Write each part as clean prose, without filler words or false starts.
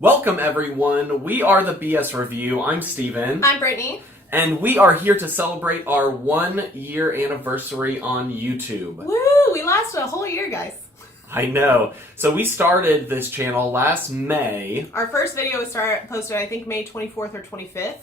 Welcome everyone, we are the BS Review. I'm Steven. I'm Brittany. And we are here to celebrate our 1 year anniversary on YouTube. Woo! We lasted a whole year, guys. I know. So we started this channel last May. Our first video was posted, I think, May 24th or 25th.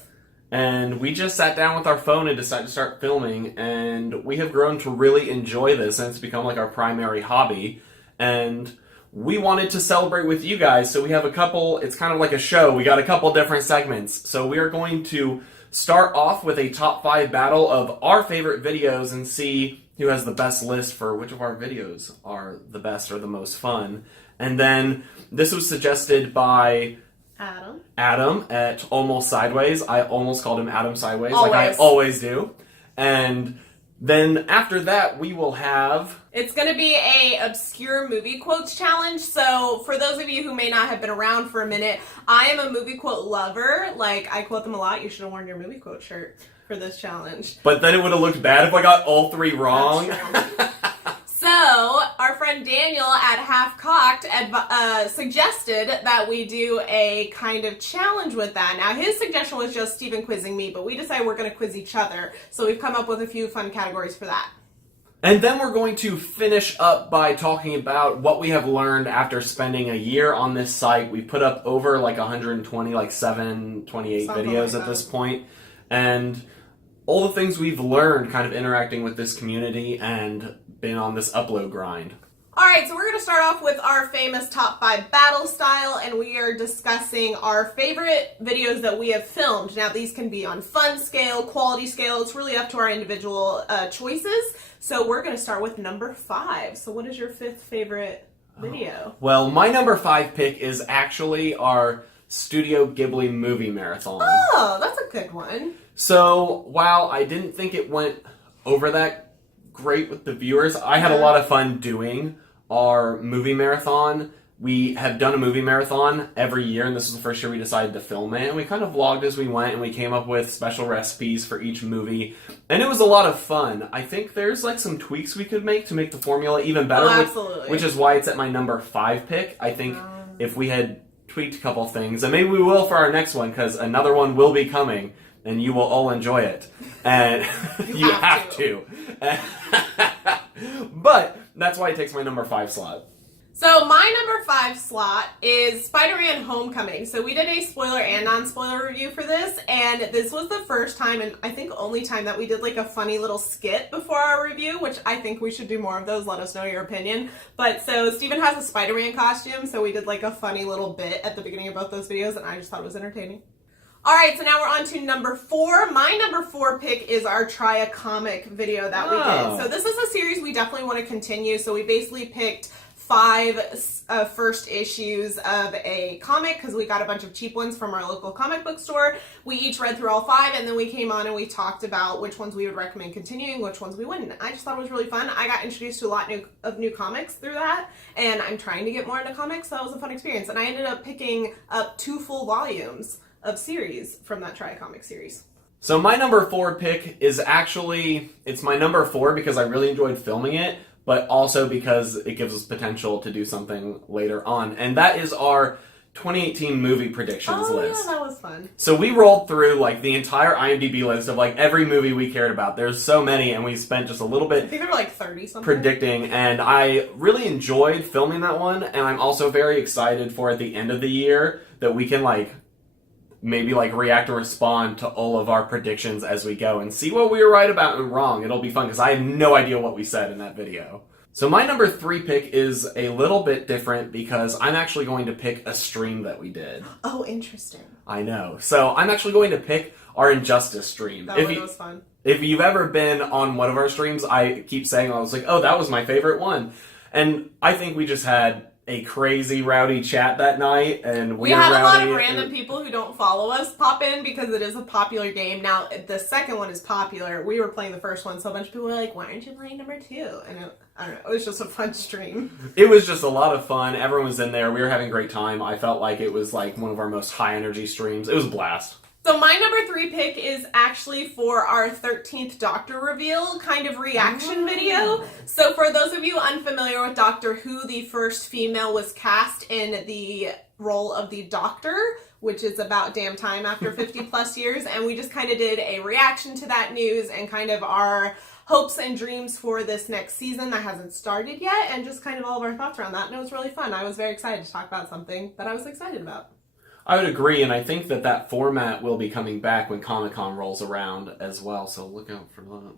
And we just sat down with our phone and decided to start filming. And we have grown to really enjoy this, and it's become like our primary hobby. And we wanted to celebrate with you guys, so we have a couple, it's kind of like a show, we got a couple different segments. So we are going to start off with a top 5 battle of our favorite videos and see who has the best list for which of our videos are the best or the most fun. And then this was suggested by Adam at Almost Sideways. I almost called him Adam Sideways, always. Like I always do. And then after that, we will have... It's going to be a obscure movie quotes challenge. So for those of you who may not have been around for a minute, I am a movie quote lover. Like, I quote them a lot. You should have worn your movie quote shirt for this challenge. But then it would have looked bad if I got all 3 wrong. So, our friend Daniel at Half Cocked suggested that we do a kind of challenge with that. Now, his suggestion was just Steven quizzing me, but we decided we're going to quiz each other. So we've come up with a few fun categories for that. And then we're going to finish up by talking about what we have learned after spending a year on this site. We've put up over like 120, like 728 Something videos like at this point. And all the things we've learned kind of interacting with this community and been on this upload grind. Alright, so we're going to start off with our famous top 5 battle style, and we are discussing our favorite videos that we have filmed. Now, these can be on fun scale, quality scale, it's really up to our individual choices. So we're going to start with number 5. So what is your 5th favorite video? Well, my number 5 pick is actually our Studio Ghibli movie marathon. Oh, that's a good one. So, while I didn't think it went over that great with the viewers, I had a lot of fun doing our movie marathon. We have done a movie marathon every year, and this was the first year we decided to film it, and we kind of vlogged as we went, and we came up with special recipes for each movie, and it was a lot of fun. I think there's like some tweaks we could make to make the formula even better, absolutely. which is why it's at my number 5 pick. I think if we had tweaked a couple things, and maybe we will for our next one, because another one will be coming, and you will all enjoy it. And you have to. But that's why it takes my number 5 slot. So my number 5 slot is Spider-Man Homecoming. So we did a spoiler and non-spoiler review for this, and this was the first time, and I think only time, that we did like a funny little skit before our review, which I think we should do more of those. Let us know your opinion. But so Steven has a Spider-Man costume, so we did like a funny little bit at the beginning of both those videos, and I just thought it was entertaining. Alright, so now we're on to number 4. My number 4 pick is our Try a Comic video that we did. So this is a series we definitely want to continue. So we basically picked 5 first issues of a comic, because we got a bunch of cheap ones from our local comic book store. We each read through all 5, and then we came on and we talked about which ones we would recommend continuing, which ones we wouldn't. I just thought it was really fun. I got introduced to a lot of new comics through that, and I'm trying to get more into comics, so that was a fun experience. And I ended up picking up 2 full volumes of series from that Try a Comic series. So my number 4 pick is actually, it's my number 4 because I really enjoyed filming it, but also because it gives us potential to do something later on. And that is our 2018 movie predictions list. Yeah, that was fun. So we rolled through like the entire IMDb list of like every movie we cared about. There's so many, and we spent just a little bit, I think there were like 30 something, predicting, and I really enjoyed filming that one, and I'm also very excited for at the end of the year that we can like maybe like react or respond to all of our predictions as we go and see what we were right about and wrong. It'll be fun because I have no idea what we said in that video. So my number 3 pick is a little bit different because I'm actually going to pick a stream that we did. Oh, interesting. I know. So I'm actually going to pick our Injustice stream. That one was fun. If you've ever been on one of our streams, I keep saying, I was like, oh, that was my favorite one. And I think we just had a crazy rowdy chat that night, and we had a lot of random people who don't follow us pop in because it is a popular game. Now, the second one is popular. We were playing the first one, so a bunch of people were like, why aren't you playing number 2? And I don't know, it was just a fun stream. It was just a lot of fun. Everyone was in there. We were having a great time. I felt like it was like one of our most high energy streams. It was a blast. So my number 3 pick is actually for our 13th Doctor reveal kind of reaction video. So for those of you unfamiliar with Doctor Who, the first female was cast in the role of the Doctor, which is about damn time after 50 plus years. And we just kind of did a reaction to that news and kind of our hopes and dreams for this next season that hasn't started yet, and just kind of all of our thoughts around that. And it was really fun. I was very excited to talk about something that I was excited about. I would agree, and I think that format will be coming back when Comic-Con rolls around as well, so look out for that.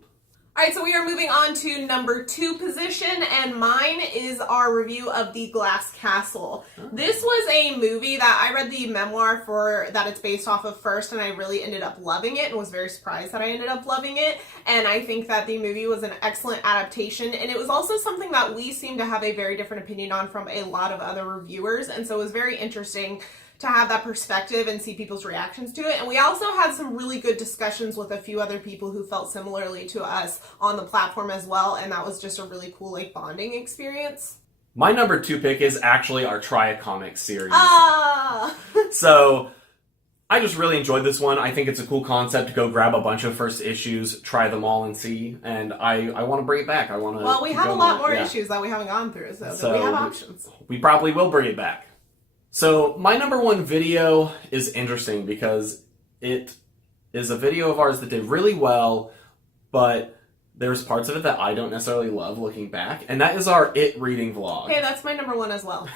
Alright, so we are moving on to number 2 position, and mine is our review of The Glass Castle. Oh. This was a movie that I read the memoir for that it's based off of first, and I really ended up loving it and was very surprised that I ended up loving it. And I think that the movie was an excellent adaptation, and it was also something that we seem to have a very different opinion on from a lot of other reviewers, and so it was very interesting to have that perspective and see people's reactions to it. And we also had some really good discussions with a few other people who felt similarly to us on the platform as well, and that was just a really cool bonding experience. My number 2 pick is actually our Try a Comic series. Ah! So I just really enjoyed this one. I think it's a cool concept to go grab a bunch of first issues, try them all and see, and I want to bring it back. Well, we have a lot more issues that we haven't gone through, so we have options. We probably will bring it back. So my number 1 video is interesting because it is a video of ours that did really well, but there's parts of it that I don't necessarily love looking back, and that is our It reading vlog. Hey, that's my number 1 as well.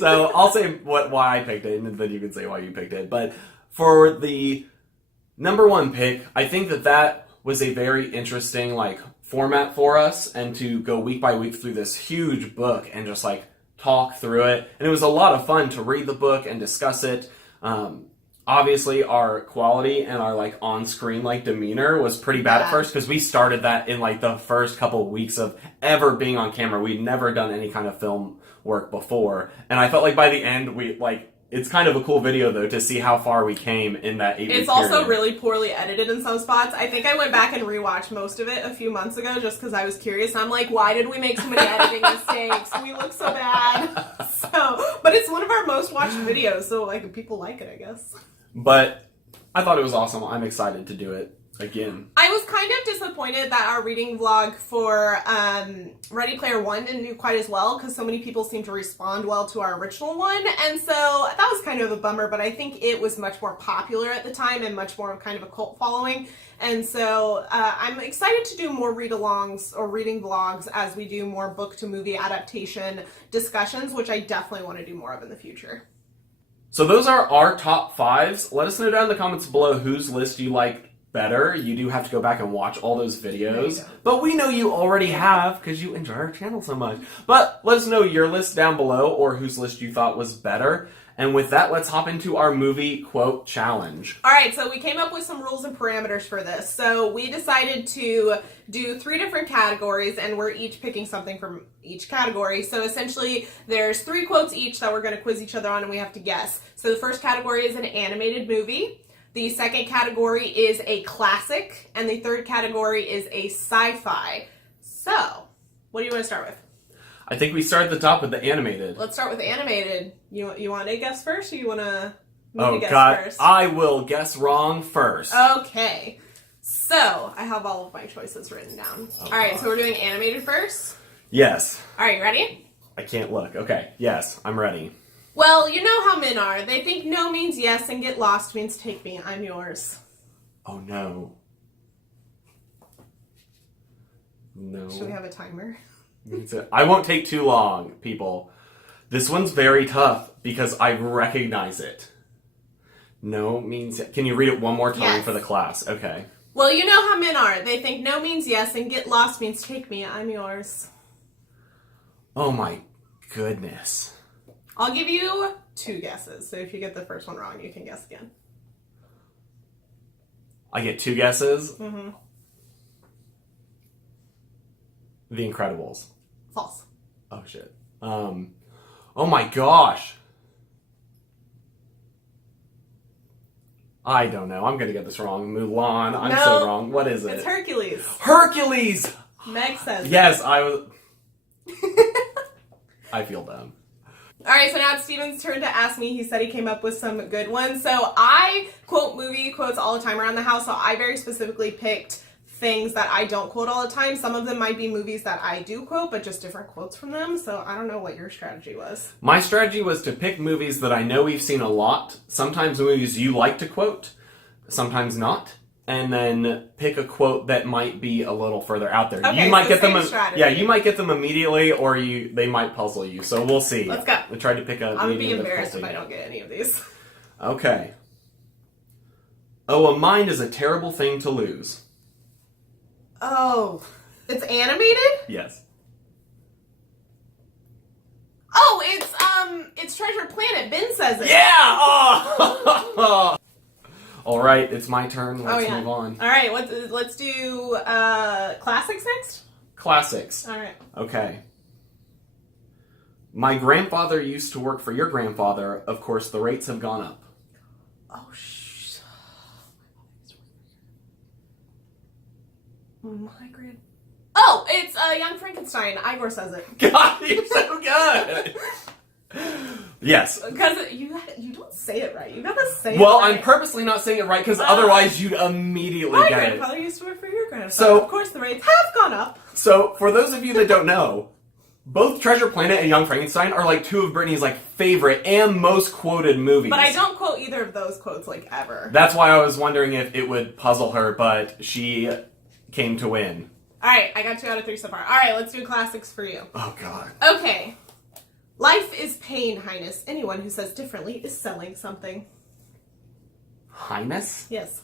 So I'll say why I picked it, and then you can say why you picked it. But for the number 1 pick, I think that was a very interesting format for us, and to go week by week through this huge book and just talk through it, and it was a lot of fun to read the book and discuss it. Obviously, our quality and our on-screen demeanor was pretty bad at first, because we started that in the first couple of weeks of ever being on camera. We'd never done any kind of film work before, and I felt by the end it's kind of a cool video though to see how far we came in that 8 week It's also period. really poorly edited in some spots. I think I went back and rewatched most of it a few months ago just because I was curious. I'm like, why did we make so many editing mistakes? We look so bad. But it's one of our most watched videos, so people like it, I guess. But I thought it was awesome. I'm excited to do it again. I was kind of disappointed that our reading vlog for Ready Player One didn't do quite as well, because so many people seemed to respond well to our original one, and so that was kind of a bummer, but I think it was much more popular at the time and much more of kind of a cult following, and so I'm excited to do more read-alongs or reading vlogs as we do more book-to-movie adaptation discussions, which I definitely want to do more of in the future. So those are our top 5s. Let us know down in the comments below whose list you liked better. You do have to go back and watch all those videos, but we know you already have because you enjoy our channel so much. But let us know your list down below, or whose list you thought was better. And with that, let's hop into our movie quote challenge. Alright, so we came up with some rules and parameters for this. So we decided to do 3 different categories, and we're each picking something from each category. So essentially, there's 3 quotes each that we're going to quiz each other on, and we have to guess. So the first category is an animated movie. The second category is a classic, and the third category is a sci-fi. So, what do you want to start with? I think we start at the top with the animated. Let's start with animated. You want to guess first, or you want to guess first? I will guess wrong first. Okay. So, I have all of my choices written down. Alright, so we're doing animated first? Yes. Alright, you ready? I can't look. Okay, yes, I'm ready. Well, you know how men are. They think no means yes, and get lost means take me. I'm yours. Oh, no. No. Should we have a timer? I won't take too long, people. This one's very tough because I recognize it. No means... Can you read it one more time for the class? Okay. Well, you know how men are. They think no means yes, and get lost means take me. I'm yours. Oh, my goodness. I'll give you 2 guesses, so if you get the first one wrong, you can guess again. I get 2 guesses? Mm-hmm. The Incredibles. False. Oh, shit. Oh, my gosh. I don't know. I'm going to get this wrong. Mulan. I'm so wrong. What is it? It's Hercules. Hercules! Meg says yes, I was... I feel dumb. Alright, so now it's Steven's turn to ask me. He said he came up with some good ones. So I quote movie quotes all the time around the house, so I very specifically picked things that I don't quote all the time. Some of them might be movies that I do quote, but just different quotes from them. So I don't know what your strategy was. My strategy was to pick movies that I know we've seen a lot, sometimes movies you like to quote, sometimes not, and then pick a quote that might be a little further out there. Okay, you might so get them, same strategy. yeah, you might get them immediately, or they might puzzle you. So we'll see. Let's go. I tried to pick a. I'm gonna be medium embarrassed if difficulty. I don't get any of these. Okay. Oh, a mind is a terrible thing to lose. Oh, it's animated? Yes. Oh, it's Treasure Planet. Ben says it. Yeah! Oh! All right, it's my turn. Let's move on. All right, let's do classics next. Classics. All right. Okay. My grandfather used to work for your grandfather. Of course, the rates have gone up. Oh, my grand. Oh, it's Young Frankenstein. Igor says it. God, you're so good. Yes. Because you don't say it right. You gotta say Well, it right. I'm purposely not saying it right because otherwise you'd immediately My get it. grandfather used to work for your grandfather. So- of course the rates have gone up. So, for those of you that don't know, both Treasure Planet and Young Frankenstein are like two of Brittany's like favorite and most quoted movies. But I don't quote either of those quotes like ever. That's why I was wondering if it would puzzle her, but she came to win. All right, I got 2 out of 3 so far. All right, let's do classics for you. Oh, God. Okay. Life is pain, Highness. Anyone who says differently is selling something. Highness? Yes.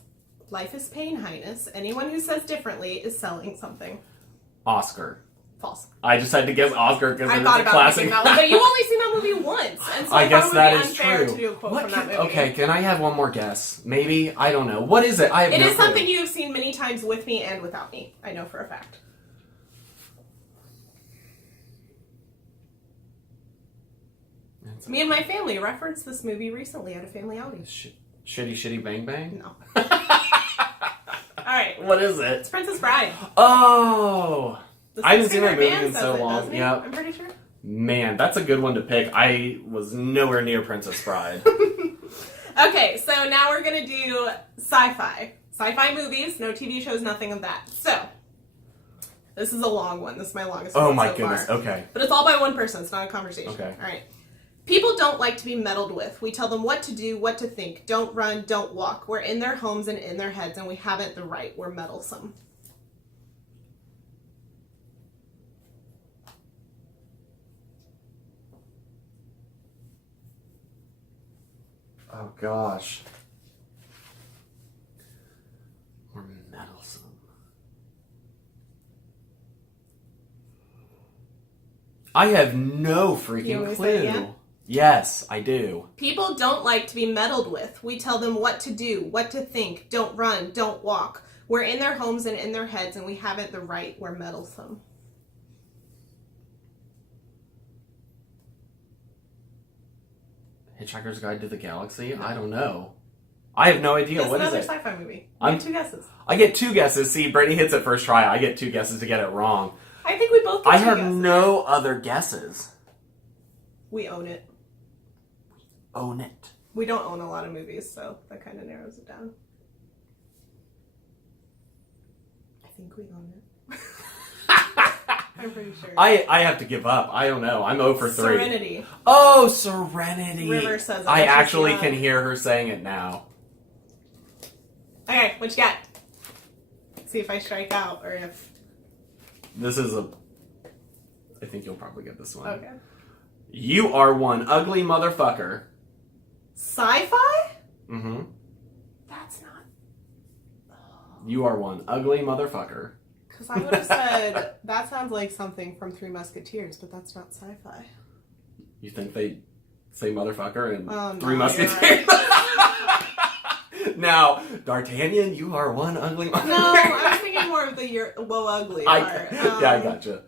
Life is pain, Highness. Anyone who says differently is selling something. Oscar. False. I just had to guess Oscar because I it's thought a about classic. picking that one, but you've only seen that movie once, and so I guess it that would be is unfair true. to do a quote What from that can- movie. okay, can I have one more guess? Maybe? I don't know. What is it? I have It no is clue. something you have seen many times with me and without me. I know for a fact. Me and my family referenced this movie recently at a family outing. Shitty Shitty Bang Bang? No. All right. What is it? It's Princess Bride. Oh! The I haven't seen that Six-Finger movie Band in says so it, long. doesn't he? Yep. I'm pretty sure. Man, that's a good one to pick. I was nowhere near Princess Bride. Okay, so now we're going to do sci-fi. Sci-fi movies, no TV shows, nothing of that. So, this is a long one. This is my longest one Oh my so goodness, far. okay. But it's all by one person. It's not a conversation. Okay. All right. People don't like to be meddled with. We tell them what to do, what to think. Don't run, don't walk. We're in their homes and in their heads, and we haven't the right. We're meddlesome. Oh gosh. We're meddlesome. I have no You freaking want me to clue. say it again? Yes, I do. People don't like to be meddled with. We tell them what to do, what to think. Don't run, don't walk. We're in their homes and in their heads, and we haven't the right. We're meddlesome. Hitchhiker's Guide to the Galaxy? I don't know. I have no idea. It's What is another it? sci-fi movie. I'm- You have 2 guesses. I get 2 guesses. See, Brittany hits it first try. I get 2 guesses to get it wrong. I think we both get I 2 have guesses. no other guesses. We own it. Own it. We don't own a lot of movies, so that kind of narrows it down. I think we own it. I'm pretty sure. I have to give up. I don't know. I'm 0 for 3. Serenity. Oh, Serenity. River says it. I She's actually young. can hear her saying it now. Okay, what you got? See if I strike out or if. This is a... I think you'll probably get this one. Okay. You are one ugly motherfucker. Sci-fi? Mm-hmm. That's not. You are one ugly motherfucker. Because I would have said that sounds like something from Three Musketeers, but that's not sci-fi. You think they say motherfucker in Three no, Musketeers? you're Now, D'Artagnan, you are one ugly motherfucker. No, I was thinking more of the "you're whoa ugly" part. Yeah, I gotcha.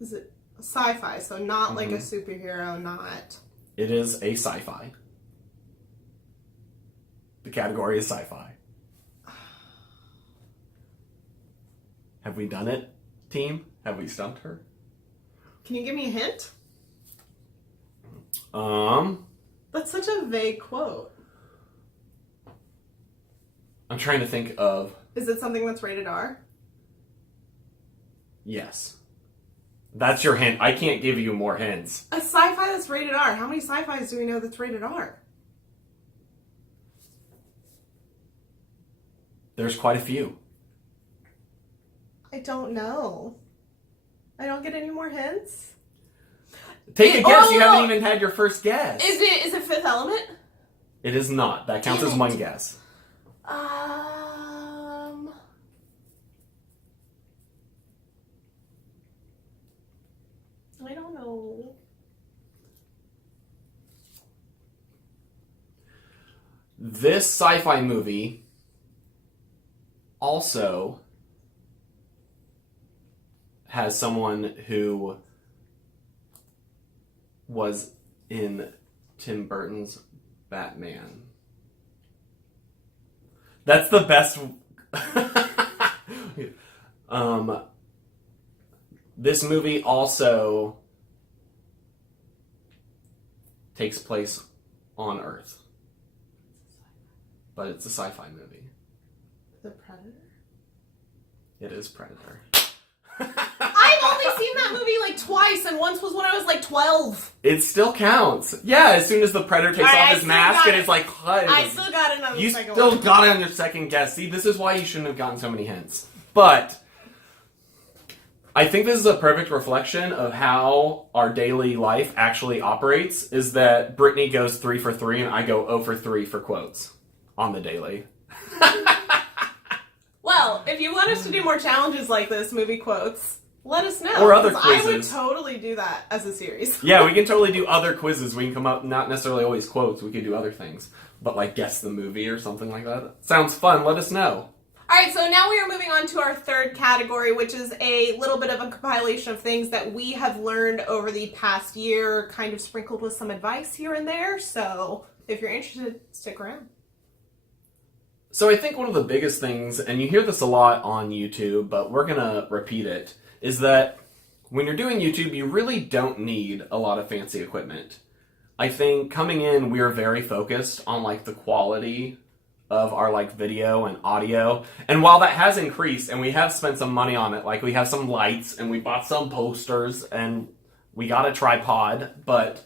Is it sci-fi? So not like a superhero, not. It is a sci-fi. The category is sci-fi. Have we done it, team? Have we stumped her? Can you give me a hint? Um, That's such a vague quote. I'm trying to think of... Is it something that's rated R? Yes. That's your hint. I can't give you more hints. A sci-fi that's rated R. How many sci-fis do we know that's rated R? There's quite a few. I don't know. I don't get any more hints? Take a guess. You haven't even had your first guess. Is it Fifth Element? It is not. That counts as one guess. I don't know. This sci-fi movie also has someone who was in Tim Burton's Batman. That's the best. This movie also takes place on Earth, but it's a sci-fi movie. The Predator? It is Predator. I've only seen that movie like twice, and once was when I was like 12. It still counts. Yeah, as soon as the Predator takes off his mask and it's like... I still got another You second still one. got it on your second guess. See, this is why you shouldn't have gotten so many hints. But I think this is a perfect reflection of how our daily life actually operates, is that Brittany goes 3 for 3 and I go 0 for 3 for quotes on the daily. Well, if you want us to do more challenges like this, movie quotes, let us know. Or other 'cause I would quizzes. totally do that as a series. Yeah, we can totally do other quizzes. We can come up, not necessarily always quotes, we could do other things. But like guess the movie or something like that. Sounds fun, let us know. Alright, so now we are moving on to our third category, which is a little bit of a compilation of things that we have learned over the past year, kind of sprinkled with some advice here and there. So if you're interested, stick around. So I think one of the biggest things, and you hear this a lot on YouTube, but we're going to repeat it, is that when you're doing YouTube, you really don't need a lot of fancy equipment. I think coming in, we're very focused on like the quality of our like video and audio. And while that has increased and we have spent some money on it, like we have some lights and we bought some posters and we got a tripod, but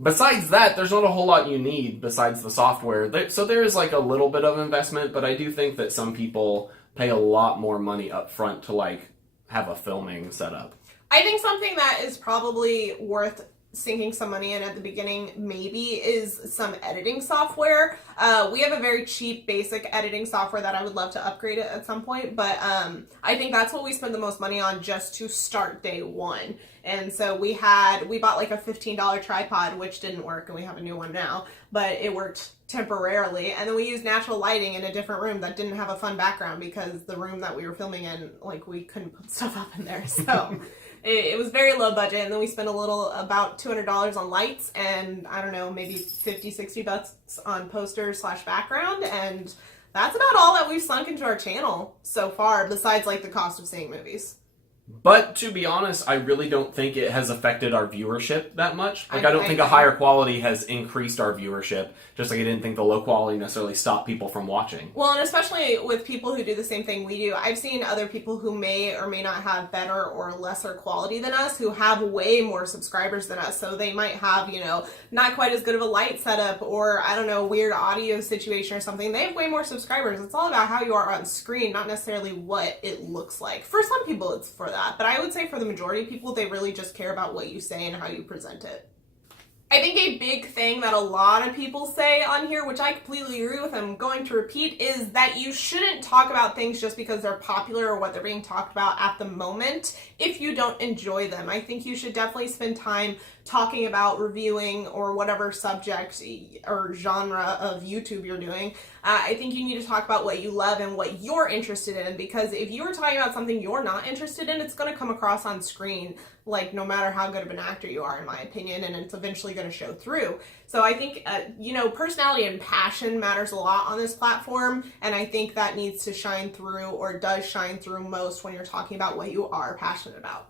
besides that, there's not a whole lot you need besides the software. So there is like a little bit of investment, but I do think that some people pay a lot more money up front to like have a filming setup. I think something that is probably worth sinking some money in at the beginning maybe is some editing software. We have a very cheap basic editing software that I would love to upgrade it at some point, but I think that's what we spend the most money on just to start day one. And so we bought like a $15 tripod, which didn't work, and we have a new one now, but it worked temporarily. And then we used natural lighting in a different room that didn't have a fun background because the room that we were filming in, like, we couldn't put stuff up in there. So it was very low budget. And then we spent about $200 on lights and I don't know, maybe 50, 60 bucks on posters / background. And that's about all that we've sunk into our channel so far, besides like the cost of seeing movies. But to be honest, I really don't think it has affected our viewership that much. Like, I don't think I a higher quality has increased our viewership, just like I didn't think the low quality necessarily stopped people from watching. Well, and especially with people who do the same thing we do, I've seen other people who may or may not have better or lesser quality than us, who have way more subscribers than us. So they might have, you know, not quite as good of a light setup, or, I don't know, weird audio situation or something. They have way more subscribers. It's all about how you are on screen, not necessarily what it looks like. For some people, it's for that, but I would say for the majority of people, they really just care about what you say and how you present it. I think a big thing that a lot of people say on here, which I completely agree with, I'm going to repeat, is that you shouldn't talk about things just because they're popular or what they're being talked about at the moment if you don't enjoy them. I think you should definitely spend time talking about reviewing or whatever subject or genre of YouTube you're doing. I think you need to talk about what you love and what you're interested in, because if you are talking about something you're not interested in, it's going to come across on screen, like, no matter how good of an actor you are, in my opinion, and it's eventually going to show through. So I think, personality and passion matters a lot on this platform, and I think that needs to shine through, or does shine through most, when you're talking about what you are passionate about.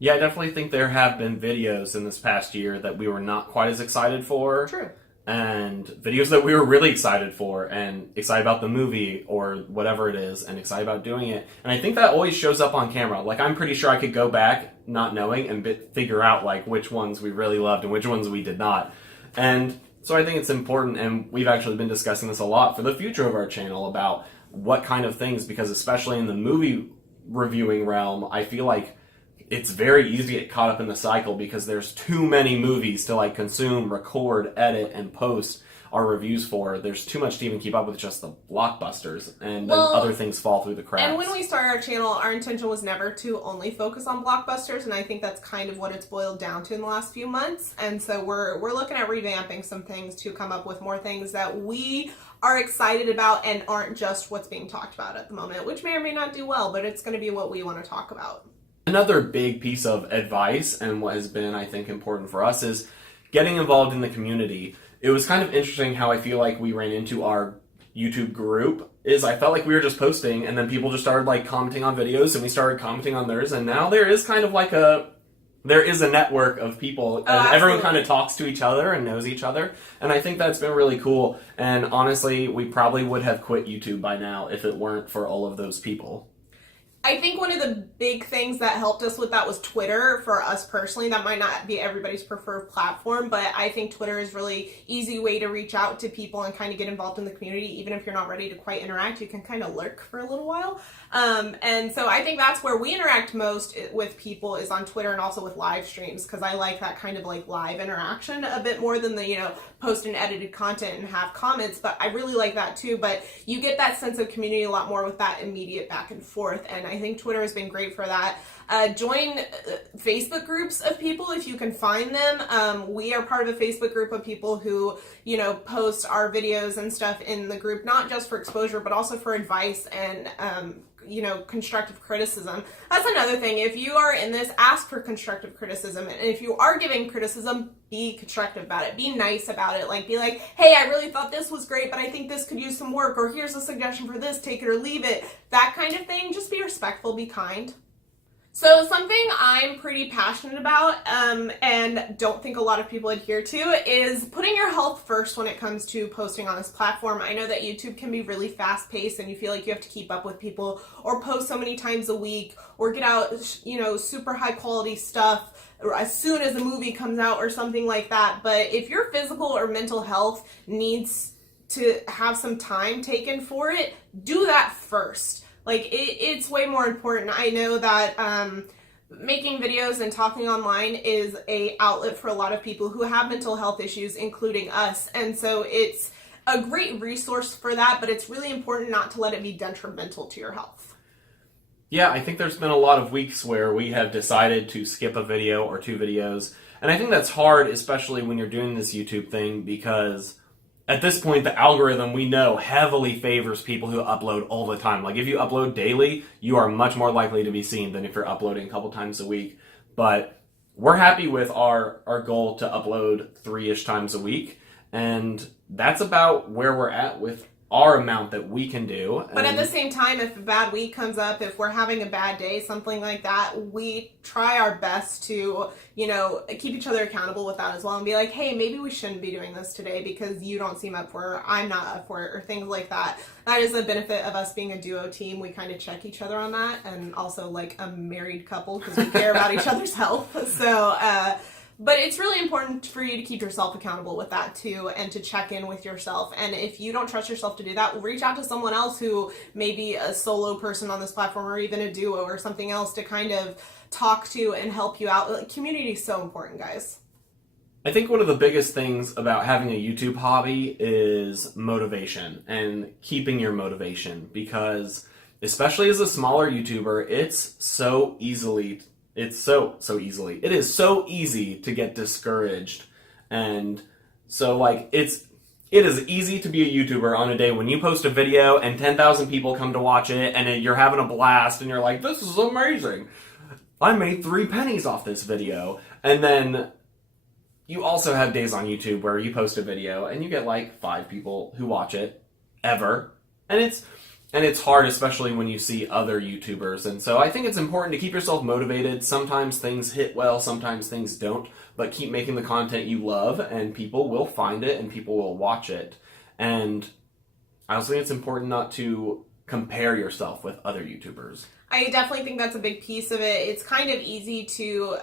Yeah, I definitely think there have been videos in this past year that we were not quite as excited for. True. and videos that we were really excited for and excited about the movie or whatever it is and excited about doing it. And I think that always shows up on camera. Like, I'm pretty sure I could go back not knowing and figure out like which ones we really loved and which ones we did not. And so I think it's important, and we've actually been discussing this a lot for the future of our channel about what kind of things, because especially in the movie reviewing realm, I feel like it's very easy to get caught up in the cycle because there's too many movies to like consume, record, edit, and post our reviews for. There's too much to even keep up with just the blockbusters, and then other things fall through the cracks. And when we started our channel, our intention was never to only focus on blockbusters, and I think that's kind of what it's boiled down to in the last few months. And so we're looking at revamping some things to come up with more things that we are excited about and aren't just what's being talked about at the moment, which may or may not do well, but it's going to be what we want to talk about. Another big piece of advice, and what has been, I think, important for us, is getting involved in the community. It was kind of interesting how I feel like we ran into our YouTube group. I felt like we were just posting, and then people just started like commenting on videos, and we started commenting on theirs, and now there is kind of like there is a network of people, and everyone kind of talks to each other and knows each other, and I think that's been really cool. And honestly, we probably would have quit YouTube by now if it weren't for all of those people. I think one of the big things that helped us with that was Twitter. For us personally, that might not be everybody's preferred platform, but I think Twitter is a really easy way to reach out to people and kind of get involved in the community. Even if you're not ready to quite interact, you can kind of lurk for a little while. And so I think that's where we interact most with people, is on Twitter, and also with live streams, because I like that kind of like live interaction a bit more than the, post and edited content and have comments, but I really like that too. But you get that sense of community a lot more with that immediate back and forth, and I think Twitter has been great for that. Join Facebook groups of people if you can find them. We are part of a Facebook group of people who, post our videos and stuff in the group, not just for exposure, but also for advice and, constructive criticism. That's another thing. If you are in this, ask for constructive criticism. And if you are giving criticism, be constructive about it. Be nice about it. Like, be like, hey, I really thought this was great, but I think this could use some work, or here's a suggestion for this, take it or leave it. That kind of thing. Just be respectful, be kind. So something I'm pretty passionate about, and don't think a lot of people adhere to, is putting your health first when it comes to posting on this platform. I know that YouTube can be really fast-paced, and you feel like you have to keep up with people, or post so many times a week, or get out, super high-quality stuff as soon as a movie comes out or something like that. But if your physical or mental health needs to have some time taken for it, do that first. Like, it's way more important. I know that making videos and talking online is a outlet for a lot of people who have mental health issues, including us. And so it's a great resource for that, but it's really important not to let it be detrimental to your health. Yeah, I think there's been a lot of weeks where we have decided to skip a video or two videos. And I think that's hard, especially when you're doing this YouTube thing, because at this point, the algorithm, we know, heavily favors people who upload all the time. Like, if you upload daily, you are much more likely to be seen than if you're uploading a couple times a week. But we're happy with our goal to upload 3-ish times a week, and that's about where we're at with our amount that we can do. But at the same time, if a bad week comes up, if we're having a bad day, something like that, we try our best to, keep each other accountable with that as well, and be like, hey, maybe we shouldn't be doing this today because you don't seem up for it, or I'm not up for it, or things like that. That is the benefit of us being a duo team. We kind of check each other on that, and also like a married couple, because we care about each other's health. So, but it's really important for you to keep yourself accountable with that too, and to check in with yourself. And if you don't trust yourself to do that, reach out to someone else who may be a solo person on this platform, or even a duo or something else, to kind of talk to and help you out. Like, community is so important, guys. I think one of the biggest things about having a YouTube hobby is motivation and keeping your motivation, because especially as a smaller YouTuber, it is so easy to get discouraged. And so like it is easy to be a YouTuber on a day when you post a video and 10,000 people come to watch it, and you're having a blast and you're like, this is amazing, I made 3 pennies off this video. And then you also have days on YouTube where you post a video and you get like 5 people who watch it ever. And And it's hard, especially when you see other YouTubers. And so I think it's important to keep yourself motivated. Sometimes things hit well, sometimes things don't. But keep making the content you love, and people will find it, and people will watch it. And I also think it's important not to compare yourself with other YouTubers. I definitely think that's a big piece of it. It's kind of easy to,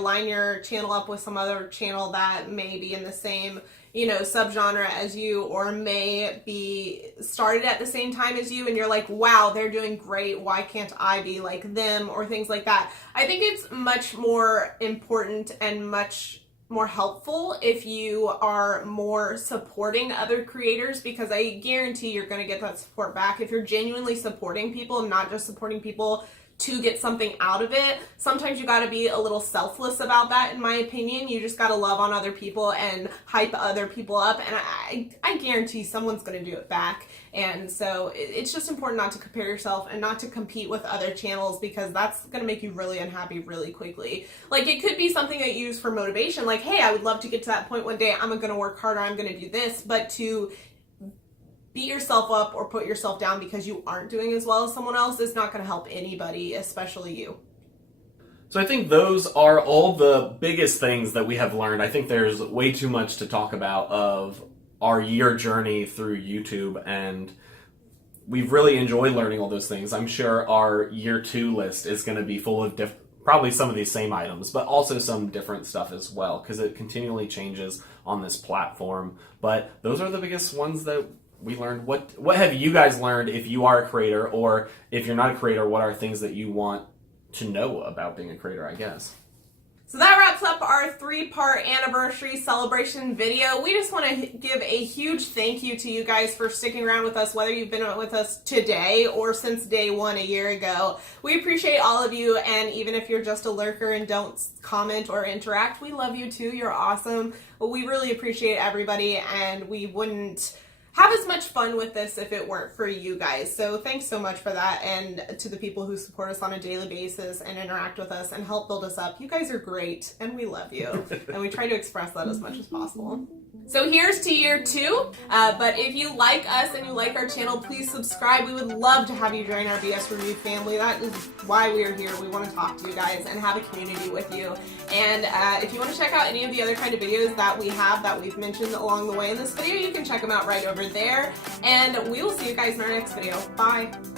line your channel up with some other channel that may be in the same subgenre as you, or may be started at the same time as you, and you're like, wow, they're doing great, why can't I be like them, or things like that. I think it's much more important and much more helpful if you are more supporting other creators, because I guarantee you're going to get that support back if you're genuinely supporting people, not just supporting people to get something out of it. Sometimes you got to be a little selfless about that, in my opinion. You just got to love on other people and hype other people up, and I guarantee someone's going to do it back. And so it's just important not to compare yourself and not to compete with other channels, because that's going to make you really unhappy really quickly. Like, it could be something that you use for motivation, like, hey, I would love to get to that point one day, I'm going to work harder, I'm going to do this. But to beat yourself up or put yourself down because you aren't doing as well as someone else is not going to help anybody, especially you. So I think those are all the biggest things that we have learned. I think there's way too much to talk about of our year journey through YouTube, and we've really enjoyed learning all those things. I'm sure our year 2 list is going to be full of probably some of these same items, but also some different stuff as well, because it continually changes on this platform. But those are the biggest ones that we learned. What have you guys learned if you are a creator, or if you're not a creator, what are things that you want to know about being a creator, I guess? So that wraps up our 3-part anniversary celebration video. We just want to give a huge thank you to you guys for sticking around with us, whether you've been with us today or since day 1 a year ago. We appreciate all of you, and even if you're just a lurker and don't comment or interact, we love you too. You're awesome. But we really appreciate everybody, and we wouldn't have as much fun with this if it weren't for you guys. So thanks so much for that, and to the people who support us on a daily basis and interact with us and help build us up. You guys are great, and we love you, and we try to express that as much as possible. So here's to year 2, but if you like us and you like our channel, please subscribe. We would love to have you join our BS Review family. That is why we are here. We want to talk to you guys and have a community with you. And if you want to check out any of the other kind of videos that we have that we've mentioned along the way in this video, you can check them out right over there. And we will see you guys in our next video. Bye!